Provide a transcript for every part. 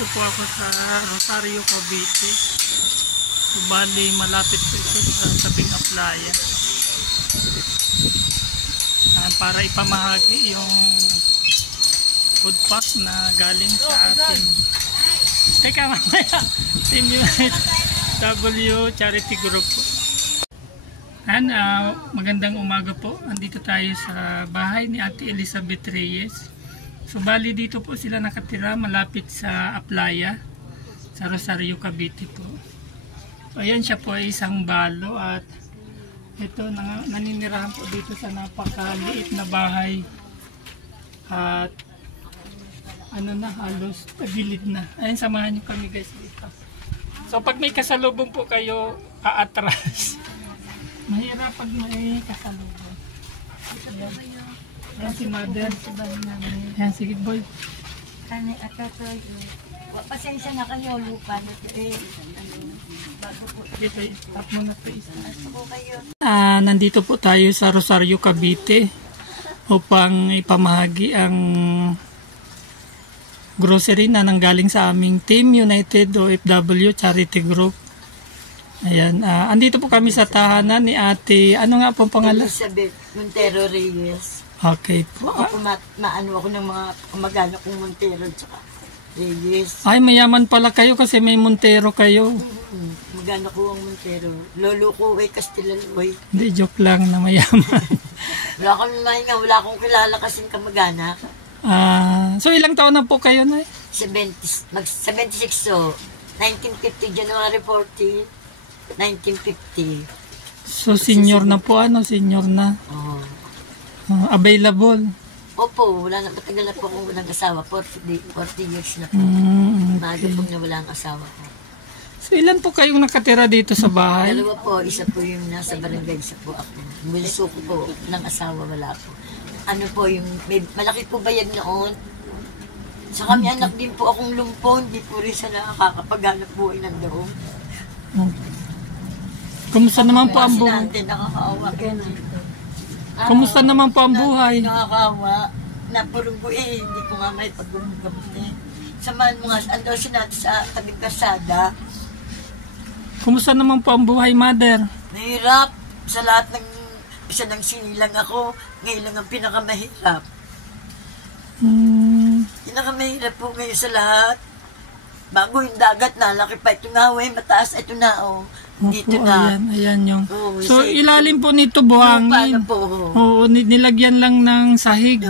Nandito po ako sa Rosario, Cavite. So, bali malapit po ito sa tabing Aplaya. Para ipamahagi yung food pack na galing sa ating Team W Charity Group po. Magandang umaga po. Andito tayo sa bahay ni Ate Elizabeth Reyes. So bali dito po sila nakatira malapit sa Aplaya sa Rosario, Cavite po. So ayan, siya po ay isang balo at ito naninirahan po dito sa napakaliit na bahay at halos tagilid na. Ayan, samahan nyo kami guys dito. So pag may kasalubong po kayo aatras. Mahirap pag may kasalubong. Ayan si Mother. Ayan, sige boy. Kani ato to. Pasensya na kayo lupa na bago po. Dito, tap mo na po isa. Kayo. Nandito po tayo sa Rosario, Cavite upang ipamahagi ang grocery na nanggaling sa aming Team United OFW Charity Group. Ayan, andito po kami sa tahanan ni Ate, ano nga po pangalan? Elizabeth Montero Reyes. Okay po. Ako maano ako ng mga kamag-anak kong Montero tsaka Reyes. Ay, mayaman pala kayo kasi may Montero kayo. Mag-anak ko ang Montero. Lolo ko ay Castilaloy. Hindi, joke lang na mayaman. Wala akong kilala kasing kamag-anak. So ilang taon na po kayo na? 76 so 1950 January 14 1950. So senior na po, senior na. Available. Opo, wala na, matagal na po akong nag-asawa. 40 years na po. Maaga po na wala ang asawa ko. So ilan po kayong nakatira dito sa bahay? Dalawa po, isa po yung nasa barangay, isa po ako. Bunso ko po ng asawa, wala po. Ano po yung, malaki po bayad noon. Sa kami anak din po akong lumpo, hindi po rin sa nakakapaghanap buhay ng doon. Kumusta naman po ang buhay? Nakakaawa. Kumusta naman po ang buhay? Nakakaawa. Napurong ko hindi ko nga may pag-gamot eh. Samahan mo nga, ando siya natin sa tabing kasada. Kumusta naman po ang buhay, Mother? Mahirap. Sa lahat ng isa ng sinilang ako, ngayon lang ang pinakamahirap. Pinakamahirap po ngayon sa lahat. Bago yung dagat, nalaki pa. Ito nga, mataas. Ito na, dito Opo, na. ayan yung. So, safe. Ilalim po nito buhangin. Po. Oo, nilagyan lang ng sahig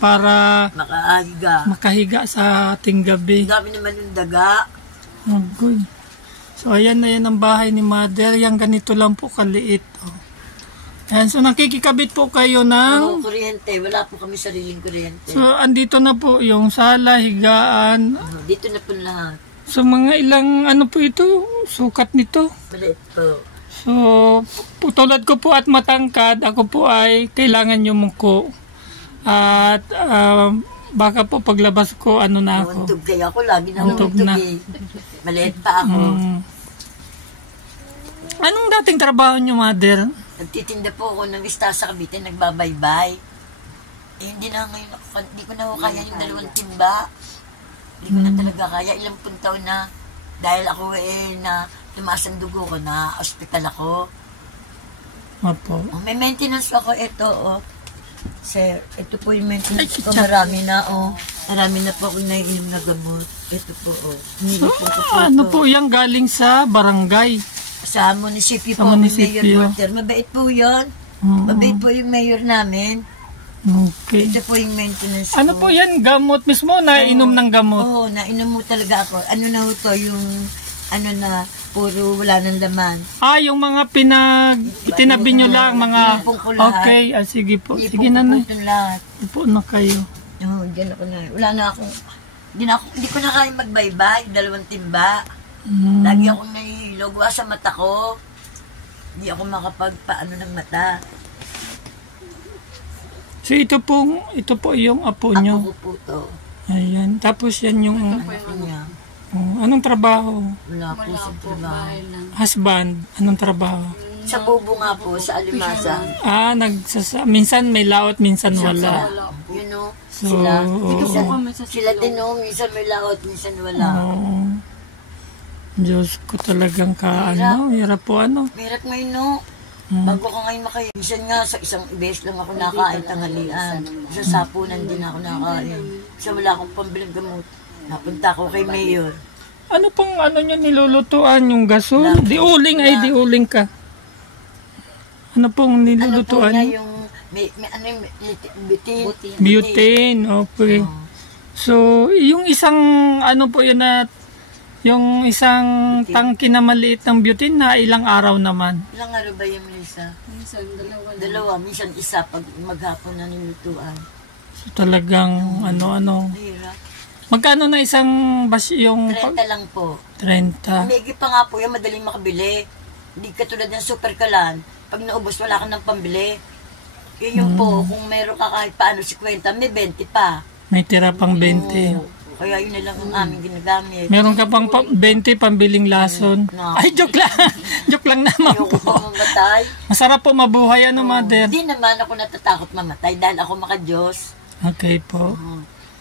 para makahiga sa ating gabi. Ang dami naman yung daga. Good. So, ayan na yan ang bahay ni Mother. Yang ganito lang po kaliit. Ayan, so nakikikabit po kayo ng kuryente. Wala po kami sariling kuryente. So, andito na po yung sala, higaan. Dito na po lahat. So, mga ilang po ito, sukat nito. Maliit po. So, tulad ko po at matangkad, ako po ay kailangan yung muko. At baka po paglabas ko, na ako. Untog kayo ako, lagi na Untog untog na. Maliit pa ako. Anong dating trabaho nyo, Mother? Nagtitinda po ako ng istasa Cavite, nagbabaybay. Hindi na ngayon ako, hindi ko na ako kaya yung 2 timba. Hindi ko na talaga kaya, ilang taon na. Dahil ako na tumaas ang dugo ko, na hospital ako. Opo. May maintenance ako, ito Sir, ito po yung maintenance ko, marami na Marami na po akong naiinom na gamot. Ito po Ano po yan galing sa barangay? Sa munisipyo Sa po, munisipyo. Mayor Walter. Mabait po yun. Mabait po yung mayor namin. Okay. Ito po yung maintenance Ano po yan? Gamot mismo? Nainom ng gamot? Oo, nainom mo talaga ako. Ano na ho to, yung na, puro wala ng laman. Yung mga itinabi nyo lang, mga... Okay, sige po. Sige na na. Upo na kayo. Oo, dyan ako na. Wala na ako. Hindi ko na kaya magbaybay. 2 timba. Lagi akong nahihilog. Sa mata ko. Hindi ako makapagpaano ng mata. So ito po yung apo nyo. Apo ko po to. Ayan. Tapos yan yung... Apo niya. anong trabaho? Wala po sa trabaho. Husband, anong trabaho? Sa bubo nga po, sa alimasa. Minsan may laot, minsan wala. You know, So, sila din no, minsan may laot, minsan wala. Diyos ko talagang hirap po Merat ngayon no. Bago ka ngayon minsan nga sa isang beses lang ako nakain tanghalian. Sa sapunan din ako nakain. Kasi wala akong pambilang gamot. Napunta ako kay Mayor. Ano pong nyo nilulutuan yung gasol? Diuling ka. Ano pong nilulutuan? Ano po yung butane. Butane, okay. So, yung isang yung isang tangke na maliit ng butane na ilang araw naman? Ilang araw ba yung Melissa? Minsan, dalawa. Minsan isa pag maghapon na nilutuan. So, talagang Hirap. Magkano na isang yung 30 lang po. 30. May pa nga po yung madaling makabili. Hindi katulad ng super kalan. Pag naubos, wala ka ng pambili. Yun po, kung meron ka kahit paano 50, may 20 pa. May tira pang 20. Kaya yun na lang ang aming ginagamit. Meron ka pang 20 pambiling lason. Ay, joke lang. Joke lang naman Ayoko po. mamatay. Masarap po mabuhay, mother? Hindi naman ako natatakot mamatay dahil ako maka-Diyos. Okay po.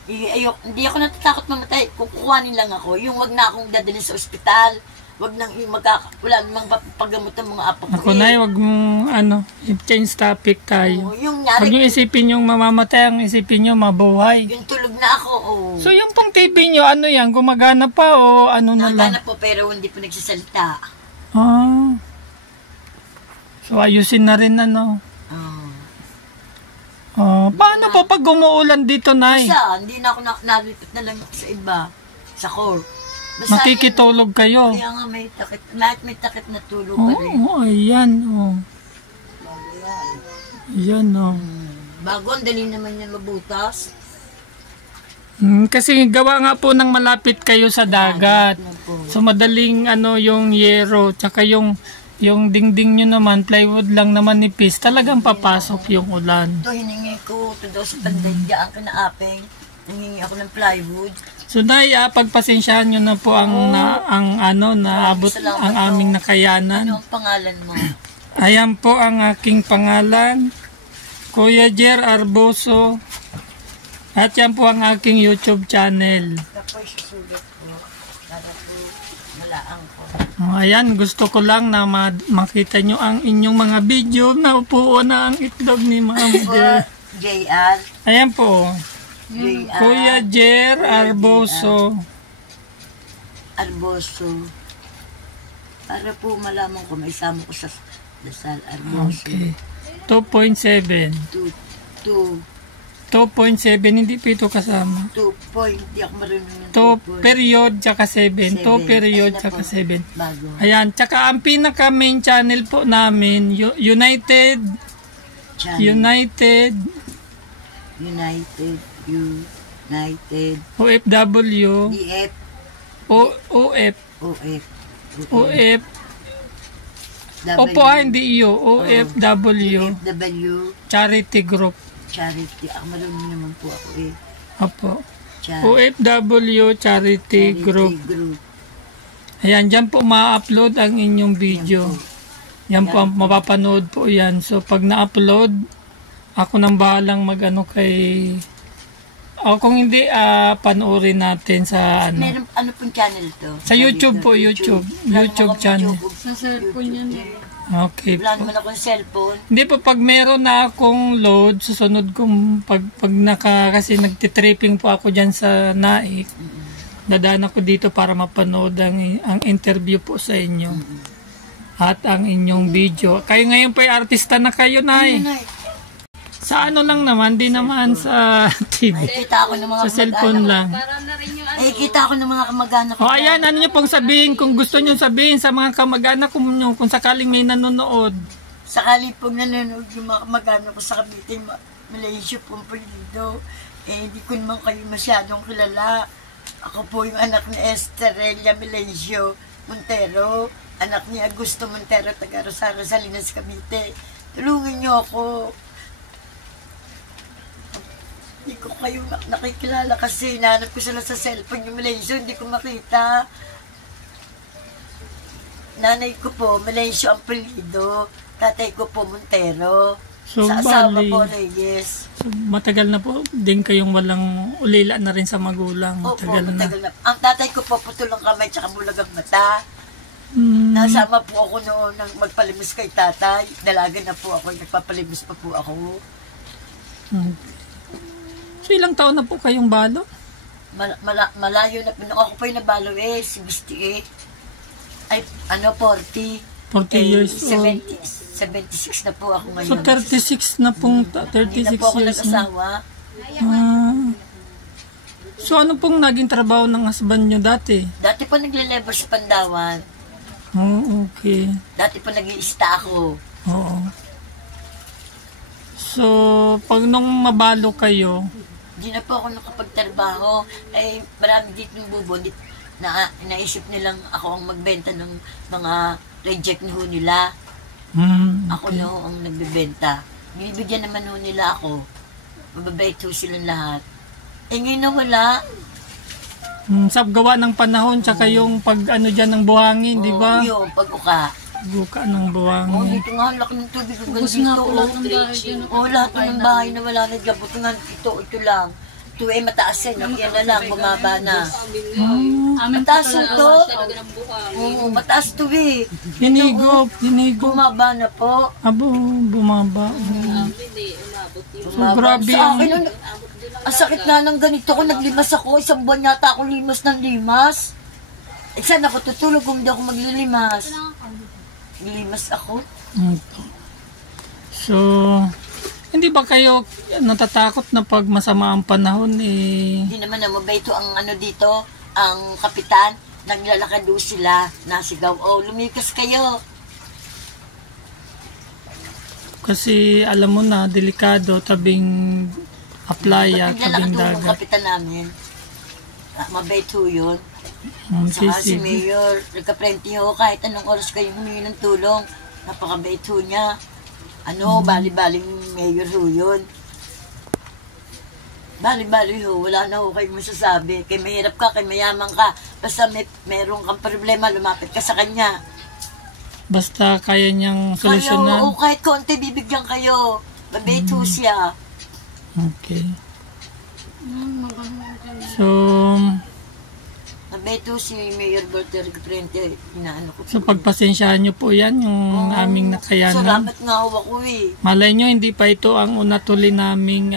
Hindi ako natatakot mamatay. Kukuhanin lang ako. Yung wag na akong dadalhin sa ospital. Wag nang wala namang paggamot ng mga apo ko. Ako na, wag mong i-change topic tayo. Yung Wag nyo isipin yung mamamatay, ang isipin nyo mabuhay. yung tulog na ako. So yung pang TV nyo, yan, gumagana pa o ano na lang? Nagana po pero hindi po nagsasalita. So ayusin na rin paano po pag umuulan dito, Nay? Hindi na ako nalipit na lang sa iba. Sa core. Makikitulog kayo. Kaya nga may takip na tulog pa rin. Ayan. Ayan, Bago, ang dali naman yan mabutas. Kasi gawa nga po ng malapit kayo sa dagat. So madaling yung yero, tsaka yung dingding nyo naman, plywood lang naman nipis, talagang papasok yung ulan. Ito, hiningi ko. Ito daw sa panday, diyaan ka na apeng. Hiningi ako ng plywood. So Nay, pagpasensyahan nyo na po naabot ang aming nakayanan. Ano ang pangalan mo? Ayan po ang aking pangalan, Kuya Jer Arboso. At yan po ang aking YouTube channel. Tapos susulat ko. Para po malaang ko. Ayan, gusto ko lang na makita nyo ang inyong mga video na upuo na ang itlog ni Ma'am Jer. JR. Ayan po. JR. Kuya Jer Arboso. Arboso. Para po malaman ko, may isama ko sa dasal. Arboso. Okay. 2.7. 2.7, hindi po ito kasama. 2 point, di ako marunong ng 2 period, tsaka 7. 2 period, tsaka 7. Bago. Ayan, tsaka ang pinaka main channel po namin, United OFW DF OF Opo, hindi iyo. OFW Charity Group. Charity. Ako marunong naman po ako Opo. OFW Charity Group. Ayan, dyan po ma-upload ang inyong video. Yan po, mapapanood po yan. So, pag na-upload, ako nang bahalang kay... O kung hindi, panoorin natin sa Meron, pong channel to? Sa YouTube po, YouTube channel. Sa cellphone yan Okay Wala po. naman akong cellphone. Hindi po, pag meron na akong load, susunod kong, pag kasi nagtitripping po ako dyan sa Naik, dadaan ako dito para mapanood ang interview po sa inyo. At ang inyong video. Kayo ngayon po ay artista na kayo, Nay. Sa lang naman, di naman sa TV. Kita ako ng mga Sa cellphone lang. Kita ako ng mga kamag-anak ko. O ayan, ano nyo pong sabihin, kung gusto nyo sabihin sa mga kamag-anak nyo, kung sakaling may nanonood. Sakali pong nanonood yung mga kamag-anak ko sa Cavite, Malaysia pong Pulido. Hindi ko naman kayo masyadong kilala. Ako po yung anak ni Estrella Malaysia Montero. Anak ni Augusto Montero, taga Rosario, Salinas, Cavite. Tulungan nyo ako. Hindi ko kayo nakikilala kasi hinahanap ko sila sa cellphone yung Malaysia, hindi ko makita. nanay ko po, Malaysia ang apelyido. Tatay ko po, Montero. So, Sa asawa bali, po, Reyes. so, matagal na po din kayong walang ulila na rin sa magulang. Opo, Matagal na. matagal na. Ang tatay ko po, putulang kamay tsaka bulagang mata. Hmm. Nasama po ako noon nang magpalimis kay tatay. Dalaga na po ako, nagpapalimis pa po ako. Hmm. So, ilang taon na po kayong balo? Malayo na po. Nung ako po yung nabalo 68. Ay, 40. 40 years old. 76 na po ako ngayon. So, 36 na pong, Hindi 36 na po ako years na. nag-asawa. So, ano pong naging trabaho ng husband nyo dati? Dati po nagle-labor sa Pandawan. Oh, okay. Dati po nag-iista ako. Oo. So, pag nung mabalo kayo, Hindi na po ako nakapagtrabaho. Ay, marami dito ng bubon. Naisip nilang ako ang magbenta ng mga reject na ho nila. Ako okay. na ho ang nagbebenta. Binibigyan naman ho nila ako. Mababait ho silang lahat. Eh ngayon na wala. Sa gawa ng panahon, tsaka yung pag ano dyan ng buhangin, di ba? Yung pag-uka. Buka ng Oh, buhangin. dito nga, laki ng tubig. Ubus nga po lahat ng bahay dyan. Lahat ng bahay na wala na dyan. Buti nga, ito lang. Ito eh, mataas eh. Yan na lang, bumaba na. Mataas ito. Oo, mataas ito eh. Hinigop. Bumaba na po. Abo, bumaba. So, grabe Sa ang... akin, ang sakit nga ng ganito ko. Naglimas ako. Isang buwan yata ako limas ng limas. Saan ako tutulog kung hindi ako maglilimas? Limas ako. So, hindi ba kayo natatakot na pag masama ang panahon eh? Hindi naman na mabait ang ano dito, ang kapitan. Naglalakad doon sila, nasigaw, oh, lumikas kayo. Kasi alam mo na, delikado, tabing aplaya, Naglalakad tabing doon ang dagat. kapitan namin. Mabait ho yun. Okay, Saka si sige. Mayor, nagka-prenti ho, kahit anong oras kayo humingi ng tulong. Napakabait ho niya. Bali-baling Mayor ho yun. Bali-bali ho, wala na ho kayong masasabi. Kay mahirap ka, kay mayaman ka. Basta meron kang problema, lumapit ka sa kanya. Basta kaya niyang Kayo, solusyonan. kahit konti bibigyan kayo. Mabait ho siya. Okay. So, Mabait ho si Mayor Walter Prenti. Inaano ko. so pagpasensyahan niyo po yan, yung aming nakayanan. Salamat nga ho ako eh. Malay nyo, hindi pa ito ang una tuloy naming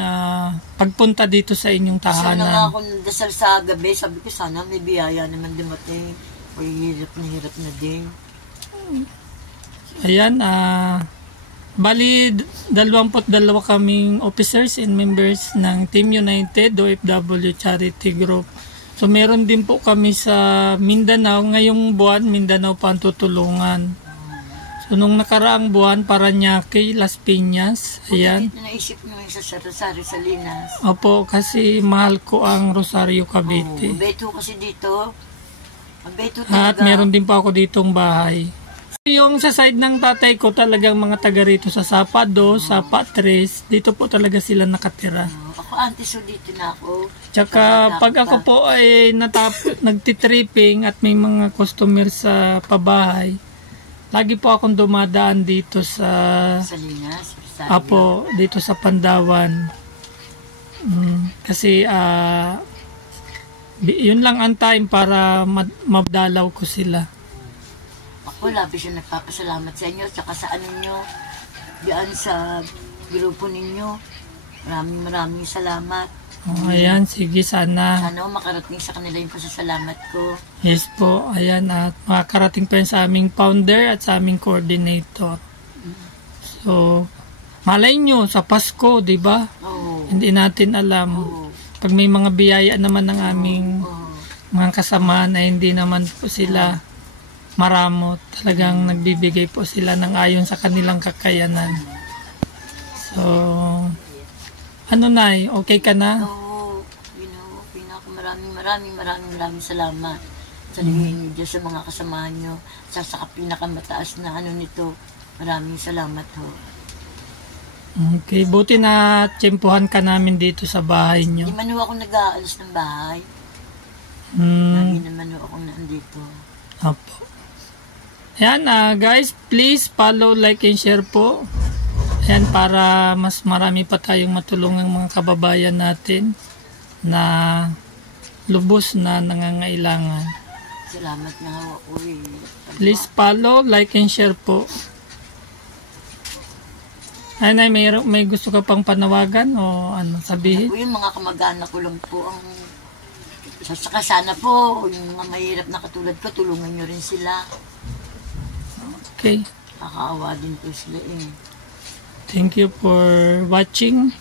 pagpunta dito sa inyong Sana nga tahanan. ako dasal sa gabi. Sabi ko sana may biyaya naman dumating. May hirap na din. Ayan, bali 22 kaming officers and members ng Team United OFW Charity Group. So meron din po kami sa Mindanao. Ngayong buwan, Mindanao pa ang tutulungan. So nung nakaraang buwan, Parañaque, Las Piñas. Ayan. Bakit naisip nyo yung sa Rosario Salinas? Opo, kasi mahal ko ang Rosario Cavite. Mabait ho kasi dito. Mabait ho At talaga. meron din pa ako ditong bahay. Yung sa side ng tatay ko, talagang mga taga rito sa Sapa 2, Sapa 3, dito po talaga sila nakatira. Ako antes ho dito na ako. Tsaka pag ako po ay nagtitripping at may mga customer sa pabahay, lagi po akong dumadaan dito sa Salinas. Apo, dito sa Pandawan. Kasi yun lang ang time para madalaw ko sila. Ako labis yung nagpapasalamat sa inyo. Tsaka sa ano nyo. Diyan sa grupo ninyo. Maraming salamat. Ayan, sige, sana. Sana makarating sa kanila yung pasasalamat ko. Yes po, ayan, at makakarating pa yun sa aming founder at sa aming coordinator. So, malay nyo, sa Pasko, di ba? Oo. Hindi natin alam. Oo. Pag may mga biyaya naman ng aming Oo. mga kasamahan ay hindi naman po sila maramot. Talagang nagbibigay po sila ng ayon sa kanilang kakayanan. So, ano Nay, okay ka na? Oo. Maraming salamat. Sa lingin niyo Diyos sa mga kasamahan nyo. Sa pinakamataas na ano nito. Maraming salamat ho. Okay, buti na tsempuhan ka namin dito sa bahay nyo. Di man ho ako nag-aalas ng bahay. Lagi naman ho ako nandito. Apo. Ayan, guys, please follow, like, and share po. Ayan, para mas marami pa tayong matulungang mga kababayan natin na lubos na nangangailangan. Salamat na. Uy. Please follow, like, and share po. Ay, may gusto ka pang panawagan o ano sabihin? Po, yung mga kamag-anak ko lang po ang saka sana po yung mga mahirap na katulad ko, tulungan nyo rin sila. Okay. Kakaawa din po sila eh. Thank you for watching.